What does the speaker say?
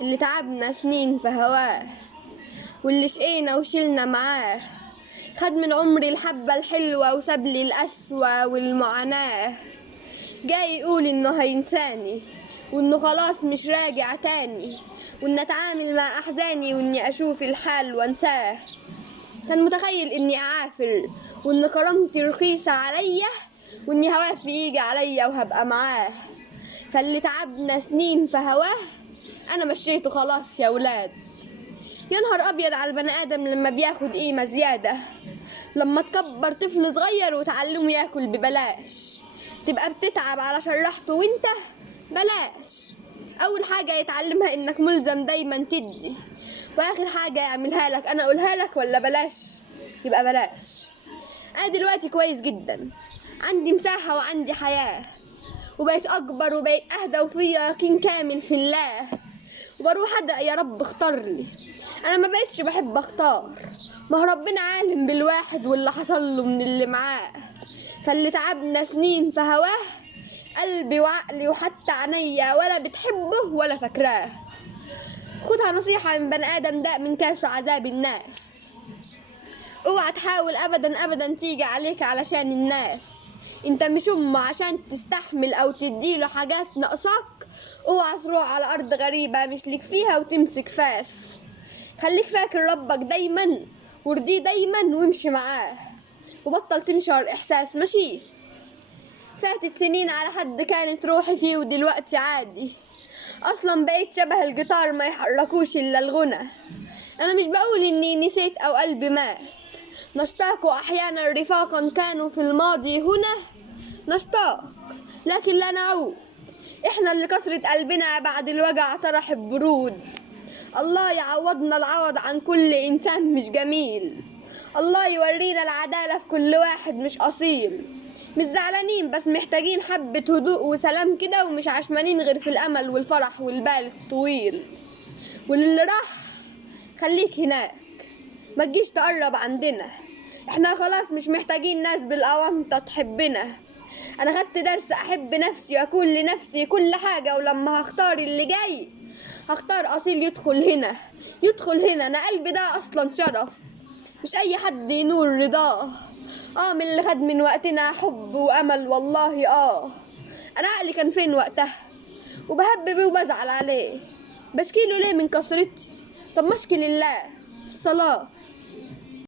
اللي تعبنا سنين في هواه، واللي شقينا وشلنا معاه، خد من عمري الحبة الحلوة وسابلي القسوة والمعاناة. جاي يقول انه هينساني، وانه خلاص مش راجع تاني، وان اتعامل مع احزاني، واني اشوف الحال وانساه. كان متخيل اني اعافر، وان كرامتي رخيصة عليا، واني هوافي يجي عليا وهبقى معاه. فاللي تعبنا سنين في هواه انا مشيته خلاص يا ولاد. يا نهار ابيض على البني ادم لما بياخد قيمة زيادة، لما تكبر طفل صغير وتعلمه ياكل ببلاش، تبقى بتتعب علشان راحته وانت بلاش. اول حاجة يتعلمها انك ملزم دايما تدي، واخر حاجة يعملها لك انا اقولها لك ولا بلاش؟ يبقى بلاش. انا دلوقتي كويس جدا، عندي مساحة وعندي حياة، وبقيت اكبر وبقيت اهدى وفيا يقين كامل في الله، وبروح ادعي يا رب اختار لي. انا ما بقيتش بحب اختار، ما هو ربنا عالم بالواحد واللي حصل له من اللي معاه. فاللي تعبنا سنين في هواه قلبي وعقلي وحتى عينيا ولا بتحبه ولا فاكراه. خدها نصيحة من بني ادم داق من كاس عذاب الناس، اوعى تحاول ابدا ابدا تيجي عليك علشان الناس. انت مش عشان تستحمل او تديله حاجات ناقصاك. اوعى تروح على ارض غريبة مش ليك فيها وتمسك فاس. خليك فاكر ربك دايما، وارضيه دايما وامشي معاه، وبطل تنشر احساس ماشي. فاتت سنين على حد كانت روحي فيه ودلوقتي عادي، اصلا بقيت شبه الجيتار ما يحركوش الا الغنى. انا مش بقول اني نسيت او قلبي مات، نشتاق احيانا رفاقا كانوا في الماضي هنا، نشتاق لكن لا نعود. احنا اللي كسرت قلبنا بعد الوجع طرح البرود. الله يعوضنا العوض عن كل انسان مش جميل، الله يورينا العدالة في كل واحد مش اصيل. مش زعلانين بس محتاجين حبة هدوء وسلام كده، ومش عشمانين غير في الامل والفرح والبال الطويل. واللي راح خليك هناك، ما تجيش تقرب عندنا، احنا خلاص مش محتاجين ناس بالاونطة تحبنا. انا خدت درس احب نفسي واكون لنفسي كل حاجة، ولما هختار اللي جاي هختار اصيل يدخل هنا، يدخل هنا. انا قلبي ده اصلا شرف، مش اي حد ينور رضاه. من اللي خد من وقتنا حب وامل والله. انا عقلي كان فين وقتها، وبهب وبزعل عليه، بشكيله ليه من كسرتي؟ طب ما اشكي لله في الصلاة